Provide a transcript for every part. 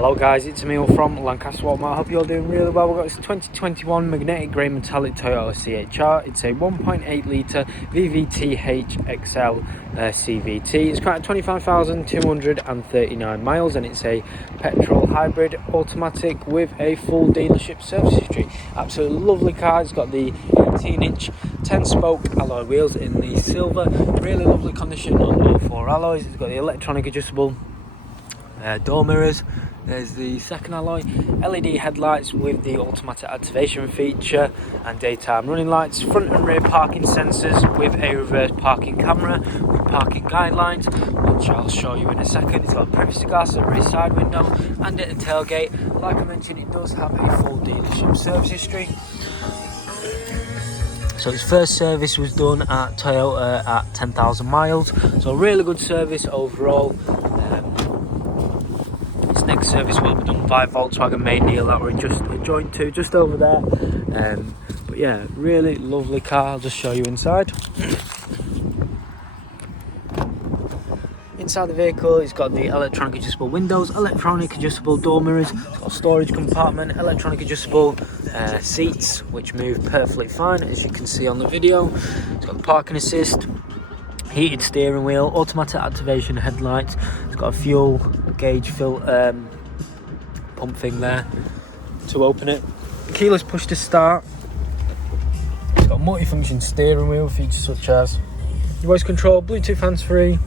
Hello guys, it's Emil from Lancaster Automart. I hope you're doing really well. We've got this 2021 magnetic grey metallic Toyota CHR. It's a 1.8 litre VVT-h XL CVT. It's got 25,239 miles and it's a petrol hybrid automatic with a full dealership service history. Absolutely lovely car. It's got the 18-inch 10-spoke alloy wheels in the silver. Really lovely condition on all four alloys. It's got the electronic adjustable door mirrors. There's the second alloy, LED headlights with the automatic activation feature and daytime running lights, front and rear parking sensors with a reverse parking camera with parking guidelines, which I'll show you in a second. It's got a privacy glass at the rear side window and at the tailgate. Like I mentioned, it does have a full dealership service history. So its first service was done at Toyota at 10,000 miles, so really good service overall. Next service will be done by Volkswagen main deal that we're just adjoined to, just over there. But yeah, really lovely car. I'll just show you inside. Inside the vehicle, it's got the electronic adjustable windows, electronic adjustable door mirrors, it's got a storage compartment, electronic adjustable seats, which move perfectly fine, as you can see on the video. It's got the parking assist, heated steering wheel, automatic activation headlights. It's got a fuel gauge pump thing there to open it. Keyless push to start. It's got a multi-function steering wheel, features such as voice control, Bluetooth hands-free.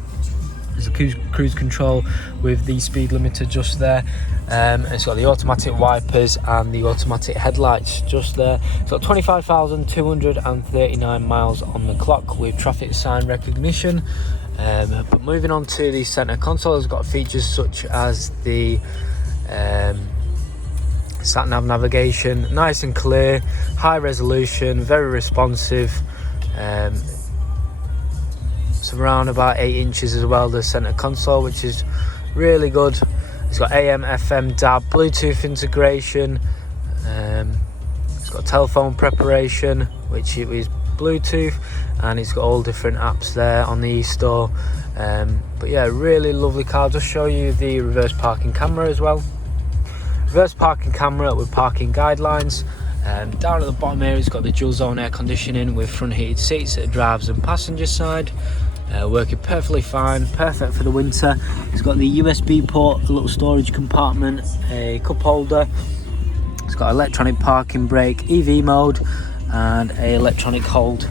There's a cruise control with the speed limiter just there. It's got the automatic wipers and the automatic headlights just there. It's got 25,239 miles on the clock with traffic sign recognition. But moving on to the center console, it's got features such as the sat-nav navigation, nice and clear, high resolution, very responsive. It's around about 8 inches as well, the center console, which is really good. It's got AM, FM, DAB, Bluetooth integration. It's got telephone preparation, which is Bluetooth, and it's got all different apps there on the e-store. But yeah, really lovely car. I'll just show you the reverse parking camera as well. Reverse parking camera with parking guidelines. Down at the bottom here, it's got the dual zone air conditioning with front heated seats at the driver's and passenger side. Working perfectly fine, perfect for the winter. It's got the USB port, a little storage compartment, a cup holder. It's got electronic parking brake, EV mode, and a electronic hold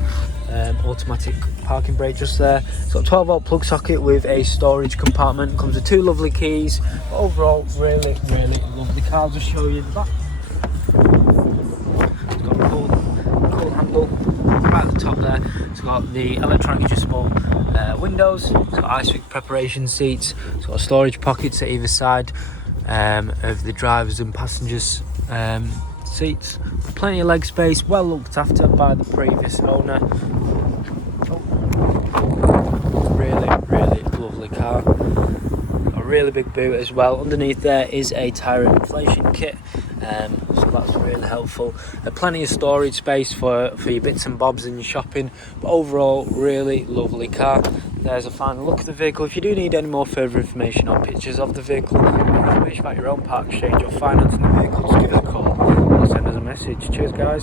automatic parking brake just there. It's got a 12-volt plug socket with a storage compartment. Comes with 2 lovely keys. But overall, really lovely car. I'll just show you the back. It's got a cool handle right at the top there. It's got the electronic adjustable windows. It's got ice preparation seats. It's got storage pockets at either side of the drivers and passengers seats. Plenty of leg space, well looked after by the previous owner. Really lovely car. A really big boot as well. Underneath there is a tyre inflation kit, so that's really helpful. Plenty of storage space for your bits and bobs and your shopping, but overall really lovely car. There's a final look at the vehicle. If you do need any more further information or pictures of the vehicle, or information about your own part exchange or financing the vehicle, just give us a call or send us a message. Cheers guys.